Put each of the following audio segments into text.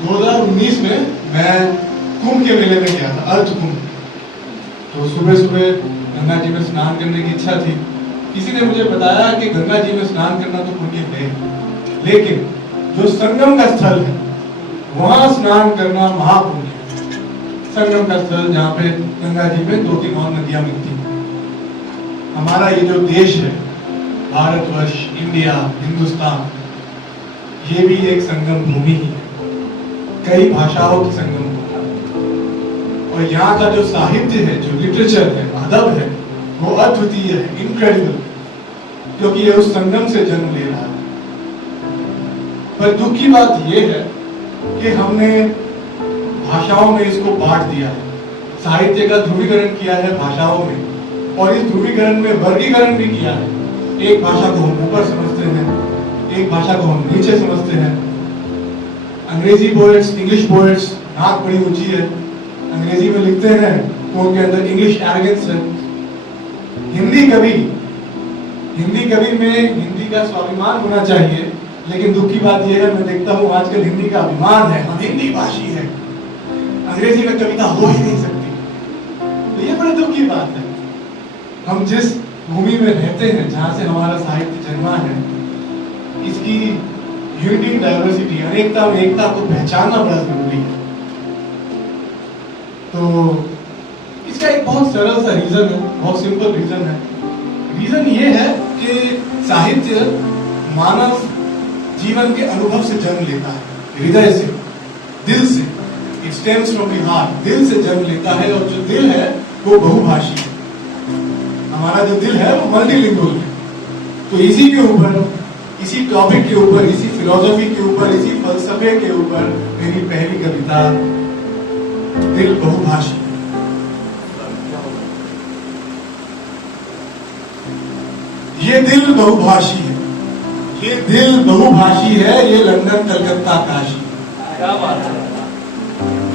2019 में मैं कुंभ के मेले में गया था, अर्थ कुंभ। तो सुबह सुबह गंगा जी में स्नान करने की इच्छा थी। किसी ने मुझे बताया कि गंगा जी में स्नान करना तो पुण्य है, लेकिन जो संगम का स्थल है वहां स्नान करना महापुण्य है। संगम का स्थल जहाँ पे गंगा जी में 2-3 और नदियां मिलती हैं। हमारा ये जो देश है, भारतवर्ष, इंडिया, हिंदुस्तान, ये भी एक संगम भूमि ही है, कई भाषाओं की संगम भूमि। और यहाँ का जो साहित्य है, जो लिटरेचर है, अदब है, वो अद्वितीय है, इनक्रेडिबल, क्योंकि ये उस संगम से जन्म ले रहा है। पर दुख की बात यह है कि हमने भाषाओं में इसको बांट दिया है, साहित्य का ध्रुवीकरण किया है भाषाओं में, और इस ध्रुवीकरण में वर्गीकरण भी किया है। एक भाषा को हम ऊपर समझते हैं, एक भाषा को हम नीचे समझते हैं। अंग्रेजी पोएट्स, इंग्लिश पोएट्स, नाक बड़ी ऊंची है, अंग्रेजी में लिखते हैं तो उनके अंदर इंग्लिश एरोगेंस है। हिंदी कवि में हिंदी का स्वाभिमान होना चाहिए, लेकिन दुख की बात यह है, मैं देखता हूँ आजकल हिंदी का अभिमान है, हम हिंदी भाषी है, अंग्रेजी में कविता हो ही नहीं सकती। तो ये बड़े दुख की बात है। हम जिस भूमि में रहते हैं, जहां से हमारा साहित्य जन्मा है, इसकी यूनिटी डाइवर्सिटी, अनेकता में एकता को पहचानना बड़ा जरूरी है। तो इसका एक बहुत सरल सा रीजन है, बहुत सिंपल रीजन है। रीजन ये है कि साहित्य मानव जीवन के अनुभव से जन्म लेता है, हृदय से, दिल से। It stems from the heart, दिल से जन्म लेता है। और जो दिल है वो बहुभाषी है। हमारा जो दिल है वो मल्टीलिंगुअल है। तो इसी के ऊपर, इसी टॉपिक के ऊपर, इसी फिलॉसफी के ऊपर, इसी फलसफे के ऊपर मेरी पहली कविता दिल बहुभाषी। ये दिल बहुभाषी है, ये दिल बहुभाषी है, ये लंदन कलकत्ता काशी। क्या बात है।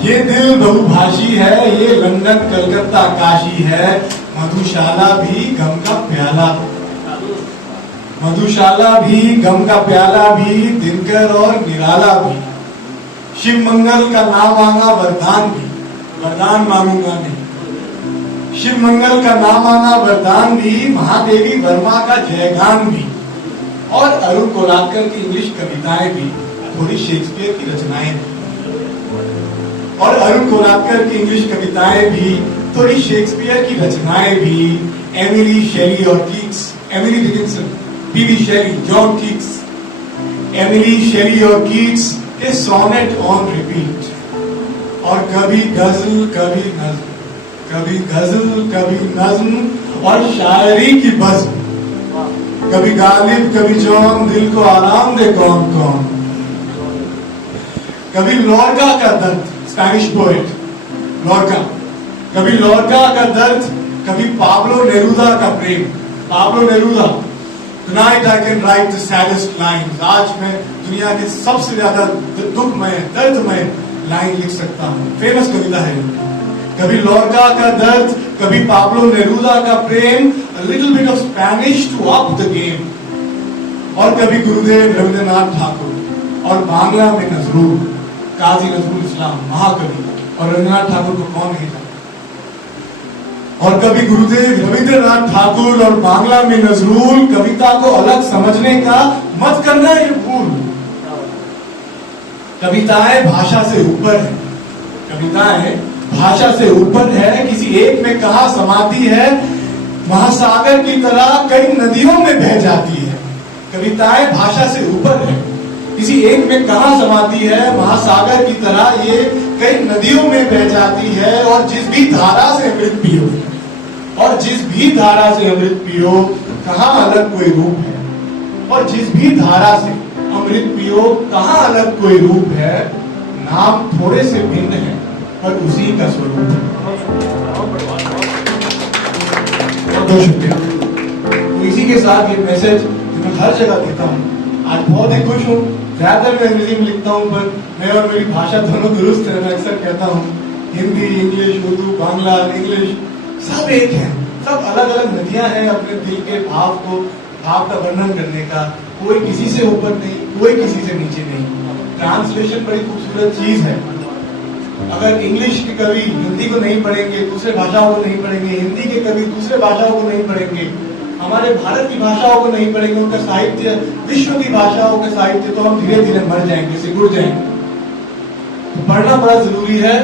ये दिल बहुभाषी है, ये लंदन कलकत्ता काशी है। मधुशाला भी गम का प्याला, मधुशाला भी गम का प्याला भी, दिनकर और निराला भी। शिव मंगल का नाम आना वरदान भी, वरदान मांगूंगा नहीं। शिव मंगल का नाम आना वरदान भी, महादेवी वर्मा का जयगान भी, और अरुण कोलाटकर की इंग्लिश कविताएं भी, थोड़ी शेक्सपियर की रचनाएं भी। और अरुण कोलाटकर की इंग्लिश कविताएं भी, थोड़ी शेक्सपियर की रचनाएं भी। एमिली शेली और कीट्स, एमिली डिकिंसन, पीवी शेली, जॉन कीट्स, एमिली शेली और कीट्स के सोनेट ऑन रिपीट। और कभी गजल कभी नज्म, कभी गजल कभी नज्म, और शायरी की बज़्म। कभी गालिब कभी जॉन, दिल को आराम दे कौन कौन। कभी लॉर्का का दर्द, स्पेनिश पोएट लॉर्का, कभी लॉर्का का दर्द, कभी पाब्लो नेरूदा का प्रेम। Pablo Neruda, Tonight I can write the saddest lines। आज मैं दुनिया के सबसे ज्यादा दुखमय, दर्दमय लाइन लिख सकता हूँ। फेमस कविता है। कभी लॉर्का का दर्द, कभी पाब्लो नेरूदा का प्रेम, a little bit of Spanish to up the game। और कभी गुरुदेव रविंद्रनाथ ठाकुर, और बांग्ला में नजरूल, काजी नजरुल इस्लाम, महाकवि। और रविंद्रनाथ ठाकुर को कौन नहीं जानता। और कभी गुरुदेव रविंद्रनाथ ठाकुर और बांग्ला में नजरूल। कविता को अलग समझने का मत करना ये भूल। कविताएं भाषा से ऊपर है, कविताएं भाषा से ऊपर है। किसी एक में कहा समाती है, महासागर की तरह कई नदियों में बह जाती है। कविताएं भाषा से ऊपर है, किसी एक में कहा समाती है, महासागर की तरह ये कई नदियों में बह जाती है। और जिस भी धारा से अमृत पियो, और जिस भी धारा से अमृत पियो, कहाँ अलग कोई रूप है। और जिस भी धारा से अमृत पियो, कहाँ अलग कोई रूप है। नाम थोड़े से भिन्न है, पर उसी का स्वरूप है। बहुत शुक्रिया। तो इसी के साथ ये मैसेज मैं हर जगह देता हूँ। आज बहुत ही खुश हूँ। ज्यादातर मैं अंग्रेजी में लिखता हूँ, पर मैं और मेरी भाषा दोनों दुरुस्त है। मैं अक्सर कहता हूँ हिंदी, इंग्लिश, उर्दू, बांग्ला, इंग्लिश सब एक है। सब अलग अलग नदियां हैं अपने दिल के भाव को, भाव का वर्णन करने का। कोई किसी से ऊपर नहीं, कोई किसी से नीचे नहीं। ट्रांसलेशन बड़ी खूबसूरत चीज है। अगर इंग्लिश के कवि हिंदी को नहीं पढ़ेंगे, दूसरे भाषाओं को नहीं पढ़ेंगे, हिंदी के कवि दूसरे भाषाओं को नहीं पढ़ेंगे, हमारे भारत की भाषाओं को नहीं पढ़ेंगे, उनका साहित्य, विश्व की भाषाओं के साहित्य, तो हम धीरे धीरे मर जाएंगे, सिकुड़ जाएंगे। तो पढ़ना बड़ा जरूरी है,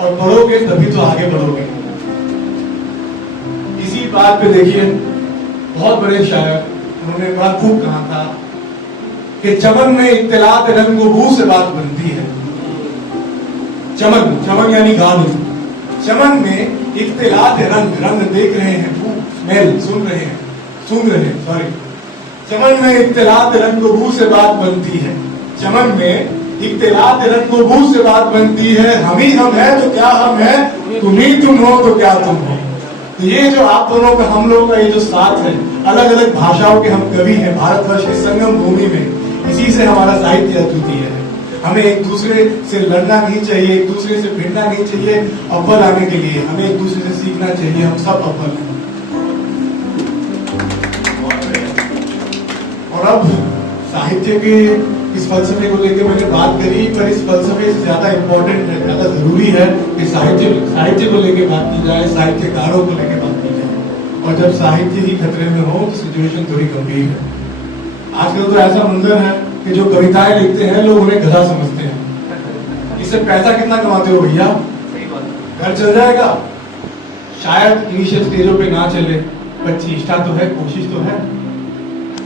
और पढ़ोगे तभी तो आगे बढ़ोगे। इसी बात पे देखिए, बहुत बड़े शायर, उन्होंने बड़ा खूब कहा था कि चमन में इत्तिलात रंग बू से बात बनती है। चमन, चमन यानी गान, चमन में इख्तिलात रंग, रंग देख रहे हैं, बू स्मेल सुन रहे हैं, सॉरी, चमन में इख्तिलात रंग बू से बात बनती है। चमन में इख्तिलात रंग बू से बात बनती है। हम ही हम है तो क्या हम है, तुम ही तुम हो तो क्या तुम हो। तो ये जो आप दोनों का, हम लोगों का ये जो साथ है, अलग अलग भाषाओं के हम कवि हैं भारतवर्ष की संगम भूमि में, इसी से हमारा साहित्य अद्वितीय है। हमें एक दूसरे से लड़ना नहीं चाहिए, एक दूसरे से भिड़ना नहीं चाहिए अव्वल आने के लिए, हमें एक दूसरे से सीखना चाहिए, हम सब अव्वल हैं। और अब साहित्य के इस फलसफे को लेकर मैंने बात करी, पर इस फलसफे से ज्यादा इम्पोर्टेंट है, ज्यादा जरूरी है कि साहित्य को लेकर बात की जाए, साहित्यकारों को लेकर बात की जाए। और जब साहित्य ही खतरे में हो तो सिचुएशन थोड़ी गंभीर है। आजकल तो ऐसा मंजर है कि जो कविताएं लिखते हैं लोग उन्हें गधा समझते हैं। इससे पैसा कितना कमाते हो भैया? घर चल जाएगा? शायद इनिशियल स्टेजों पे ना चले, पर चेष्टा तो है, कोशिश तो है।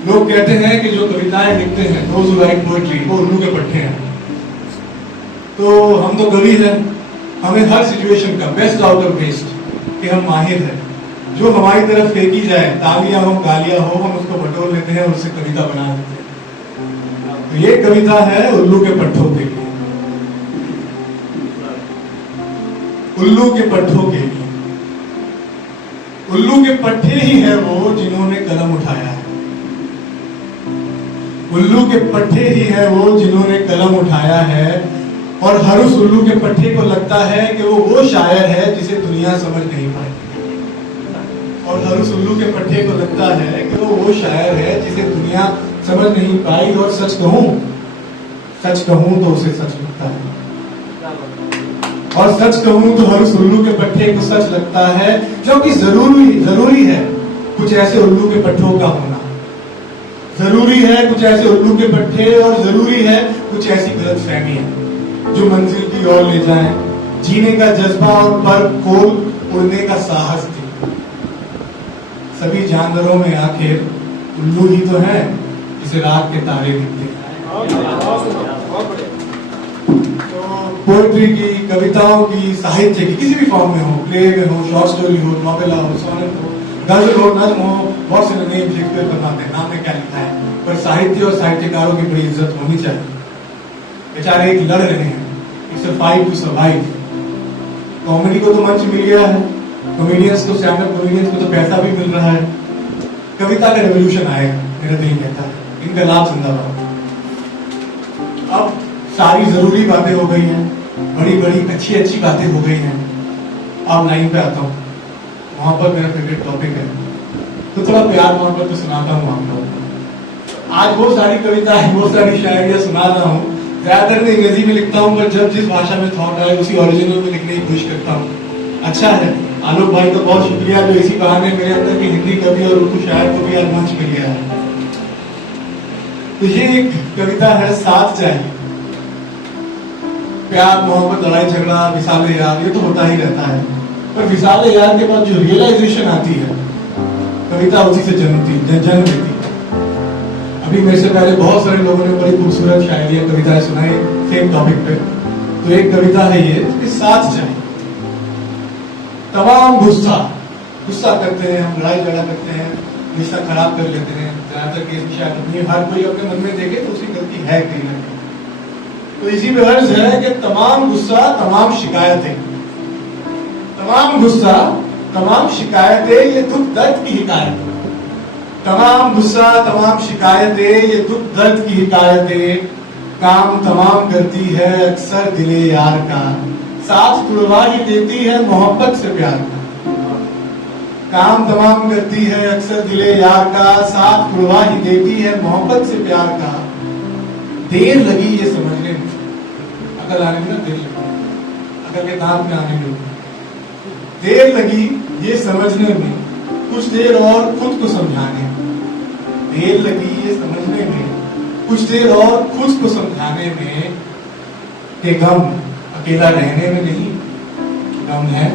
लोग कहते हैं कि जो कविताएं लिखते हैं, those who write poetry, वो उल्लू के पट्टे हैं। तो हम तो कवि हैं, हमें हर सिचुएशन का बेस्ट आउट ऑफ बेस्ट कि हम माहिर हैं। जो हमारी तरफ फेंकी जाए, तालियां हो, गालियां हो, हम उसको बटोर लेते हैं और उससे कविता बना देते हैं। तो ये कविता है उल्लू के पट्टों के लिए, उल्लू के पट्टों के लिए। उल्लू के पट्टे ही है वो जिन्होंने कलम उठाया है। उल्लू के पट्टे ही है वो जिन्होंने कलम उठाया है। और हर उस उल्लू के पट्टे को लगता है कि वो शायर है जिसे दुनिया समझ नहीं पाई। और हर उस उल्लू के पट्टे को लगता है कि वो शायर है जिसे दुनिया समझ नहीं पाई। और सच कहूं तो उसे सच लगता है, और सच कहूं तो हर उस उल्लू के पट्टे को सच लगता है। क्योंकि जरूरी है कुछ ऐसे उल्लू के पट्टों का होना, जरूरी है कुछ ऐसे उल्लू के पट्टे, और जरूरी है कुछ ऐसी गलतफहमियां जो मंजिल की ओर ले जाएं, जीने का जज्बा और पर खोल उड़ने का साहस दे। सभी जानवरों में आखिर उल्लू ही तो है जिसे रात के तारे दिखते हैं। तो पोएट्री की, कविताओं की, साहित्य की, किसी भी फॉर्म में हो, प्ले में हो, शॉर्ट स्टोरी हो, नॉवेला हो, सोनेट हो, गजल हो, नज्म हो, बहुत से नेम शेक्सपियर बनाते हैं, नाम ने क्या लिखा है। पर साहित्य और साहित्यकारों की बड़ी इज्जत होनी चाहिए। बेचारे एक लड़ रहे हैं, it's a fight to survive. Comedy को तो मंच मिल गया है, कॉमेडियंस को, स्टैंड अप कॉमेडियंस को तो पैसा भी मिल रहा है। कविता का रेवोल्यूशन आएगा, मेरा दिल कहता है। इनकलाब जिंदाबाद। अब सारी जरूरी बातें हो गई हैं, बड़ी बड़ी अच्छी बातें हो गई हैं। अब लाइन पे आता हूँ, मोहब्बत मेरा फेवरेट टॉपिक है, तो थोड़ा प्यार मोहब्बत तो सुनाता हूँ आप लोगों को। आज वो सारी कविताएं, वो सारी शायरियां सुना रहा हूँ। ज्यादातर मैं अंग्रेजी में लिखता हूँ, पर जब जिस भाषा में थॉट आए उसी ओरिजिनल में लिखने की कोशिश करता हूँ। अच्छा है, आलोक भाई का बहुत शुक्रिया जो इसी बहाने मेरे अंदर की हिंदी कवि और उर्दू शायर को भी आज मंच मिल गया है। तो ये एक कविता है, साथ चाहिए। प्यार मोहब्बत, लड़ाई झगड़ा, विसाले यार, ये तो होता ही रहता है। पर विसाले यार के बाद जो रियलाइजेशन आती है, कविता उसी से जन्म लेती है। अभी मेरे से पहले बहुत सारे लोगों ने बड़ी खूबसूरत शायरियां, कविताएं सुनाई सेम टॉपिक पे। तो एक कविता है ये, साथ चाहिए। तमाम गुस्सा करते हैं हम, लड़ाई झगड़ा करते हैं, रिश्ता खराब कर लेते हैं। ज्यादातर केस में शायद अपनी, हर कोई अपने मन में देखे तो उसकी गलती है कहीं ना कहीं। तो इसी पे अर्ज है कि तमाम गुस्सा, तमाम शिकायतें, तमाम गुस्सा, तमाम शिकायतें, ये दुख दर्द की हिकायत। तमाम गुस्सा, तमाम शिकायतें, ये दुख दर्द की हिकायतें। काम तमाम करती है अक्सर दिले यार का, साथ तुड़वा ही देती है मोहब्बत से प्यार का। काम तमाम करती है अक्सर दिले यार का, साथ तुड़वा ही देती है मोहब्बत से प्यार का। देर लगी ये समझने में, अकल आने में ना देर लगी, अकल के दांत में आने में देर लगी ये समझने में, कुछ देर और खुद को समझाने में, देर लगी ये समझने में, कुछ देर और खुद को समझाने में कि गम अकेला रहने में नहीं, गम है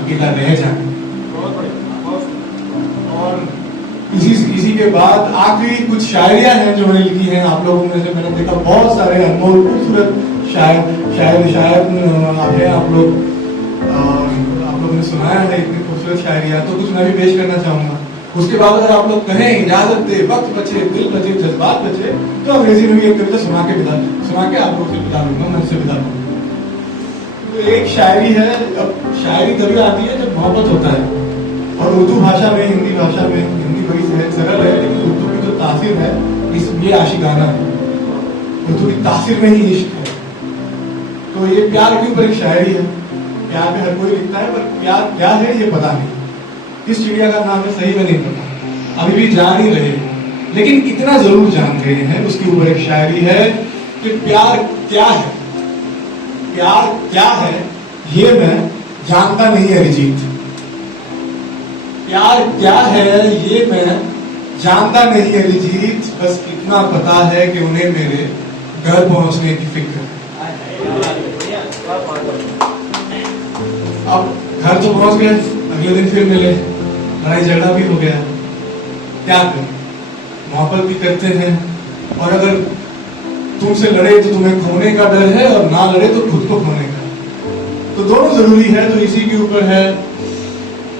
अकेला रह जाने में। और इसी के बाद आखिरी कुछ शायरियां हैं जो मैंने लिखी हैं। आप लोगों में से मैंने देखा बहुत सारे अनमोल खूबसूरत शायर आप लोगों ने सुनाया है इतनी खूबसूरत शायरियां, तो कुछ मैं भी पेश करना चाहूंगा। उसके बाद अगर आप लोग कहें, इजाजत दे, वक्त बचे, दिल बचे, जज्बात बचे, तो अंग्रेजी में भी एक कविता सुना के आप लोगों से विदा लूंगा, मैं से विदा लूंगा। तो एक शायरी है, अब शायरी तभी आती है जब मोहब्बत होता है, और उर्दू भाषा में, हिंदी भाषा में, हिंदी बड़ी सरल है, लेकिन उर्दू की जो तासीर है ये आशिकाना है, उर्दू की तासीर में ही इश्क है। तो ये प्यार के ऊपर एक शायरी है। प्यार में हर कोई लिखता है, पर प्यार क्या है ये पता नहीं, किस चिड़िया का नाम है सही में नहीं पता, अभी भी जान ही रहे, लेकिन इतना जरूर जान रहे हैं। उसके ऊपर एक शायरी है कि प्यार क्या है, प्यार क्या है ये मैं जानता नहीं अरिजीत, प्यार क्या है ये मैं जानता नहीं अरिजीत, बस इतना पता है कि उन्हें मेरे घर पहुंचने की फिक्र है। अब घर तो पहुंच गए, अगले दिन फिर मिले, लड़ाई झगड़ा भी हो गया, क्या करें, मोहब्बत भी करते हैं, और अगर तुमसे लड़े तो तुम्हें खोने का डर है, और ना लड़े तो खुद को खोने का, तो दोनों जरूरी है। तो इसी के ऊपर है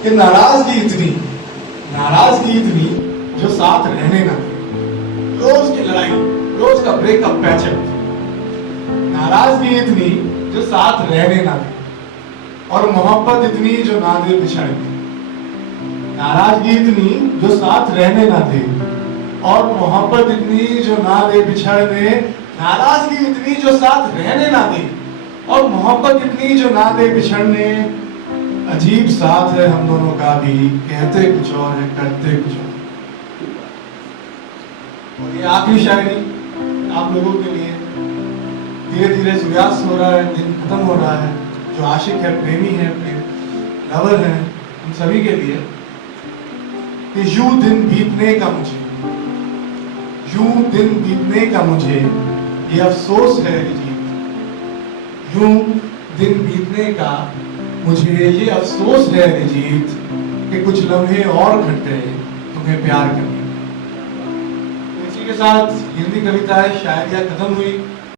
कि नाराजगी इतनी जो साथ रहने ना दे, रोज की लड़ाई, रोज का ब्रेकअप पैचअप, नाराजगी इतनी जो साथ रहने ना दे, और मोहब्बत इतनी जो ना दे बिछड़ने, नाराजगी इतनी जो साथ रहने ना दे, और मोहब्बत इतनी जो ना दे बिछड़ने, नाराजगी इतनी जो साथ रहने ना दे, और मोहब्बत इतनी जो ना दे बिछड़ने, अजीब साथ है हम दोनों का भी, कहते कुछ और है करते कुछ और। और ये आखिरी शायरी आप लोगों के लिए, धीरे धीरे सूर्यास्त हो रहा है, दिन खत्म हो रहा है, जो आशिक है, प्रेमी है, लवर है, उन सभी के लिए कि यूं दिन बीतने का मुझे ये अफसोस है अरिजीत, यूं दिन बीतने का मुझे ये अफसोस है अरिजीत, कि कुछ लम्हे और घट गए तुम्हें प्यार करने। इसी के साथ हिंदी कविताएं, शायरियां खत्म हुई।